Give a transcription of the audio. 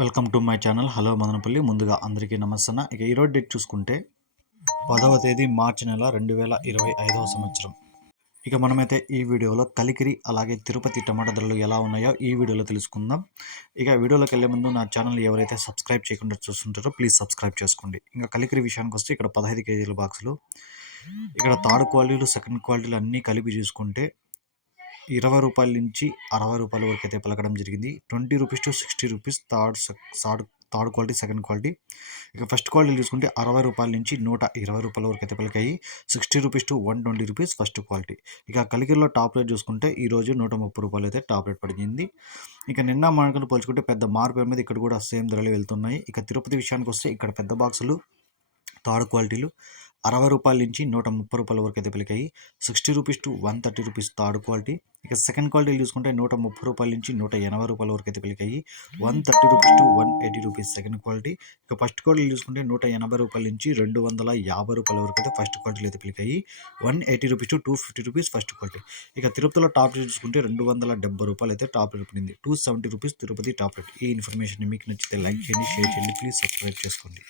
Welcome to my channel. Hello Madanapalle. ముందుగా అందరికీ నమస్తే ఇక ఈరోజు డేట్ చూసుకుంటే పదవ తేదీ మార్చి నెల రెండు వేల ఇరవై ఐదవ సంవత్సరం. ఇక మనమైతే ఈ వీడియోలో కలికిరి అలాగే తిరుపతి టమాటా ధరలు ఎలా ఉన్నాయో ఈ వీడియోలో తెలుసుకుందాం. ఇక వీడియోలోకి వెళ్ళే ముందు నా ఛానల్ ఎవరైతే సబ్స్క్రైబ్ చేయకుండా చూస్తుంటారో ప్లీజ్ సబ్స్క్రైబ్ చేసుకోండి. ఇంకా కలికిరి విషయానికి వస్తే ఇక్కడ పదహైదు కేజీల బాక్సులు ఇక్కడ థర్డ్ క్వాలిటీలు సెకండ్ క్వాలిటీలు అన్నీ కలిపి చూసుకుంటే ఇరవై రూపాయల నుంచి అరవై రూపాయల వరకు అయితే పలకడం జరిగింది. Twenty rupees to sixty rupees third third third quality second quality. ఇక ఫస్ట్ క్వాలిటీ చూసుకుంటే అరవై రూపాయల నుంచి నూట ఇరవై రూపాయల వరకు అయితే పలికాయి. Sixty rupees to one twenty rupees first quality. ఇక కలికిరిలో టాప్ రేట్ చూసుకుంటే ఈరోజు నూట ముప్పై రూపాయలు అయితే టాప్ రేట్ పడింది. ఇక నిన్న మార్కెట్ పోల్చుకుంటే పెద్ద మార్పు మీద ఇక్కడ కూడా సేమ్ ధరలు వెళ్తున్నాయి. ఇక తిరుపతి విషయానికి వస్తే ఇక్కడ పెద్ద బాక్సులు థర్డ్ క్వాలిటీలు అరవై రూపాయల నుంచి నూట ముప్పై రూపాయల వరకు అయితే పలికాయి. Sixty rupees to one thirty rupees third quality. ఇక సెకండ్ క్వాలిటీ చూసుకుంటే నూట ముప్పై రూపాయల నుంచి నూట ఎనభై రూపాయల వరకు అయితే పలికాయి. One thirty rupees to one eighty rupees second quality. ఇక ఫస్ట్ క్వాలిటీ చూసుకుంటే నూట ఎనభై రూపాయల నుంచి రెండు వందల యాభై రూపాయల వరకు అయితే ఫస్ట్ క్వాలిటీలో అయితే పలికాయి. One eighty rupees to two fifty rupees first quality. ఇక తిరుపతిలో టాప్ రేట్ చూసుకుంటే రెండు వందల డెబ్బై రూపాయలు అయితే టాప్ రేట్ పడింది. Two seventy rupees Tirupati top rate. ఈ ఇన్ఫర్మేషన్ మీకు నచ్చితే లైక్ చేయండి షేర్ చేయండి ప్లీజ్ సబ్స్క్రైబ్ చేసుకోండి.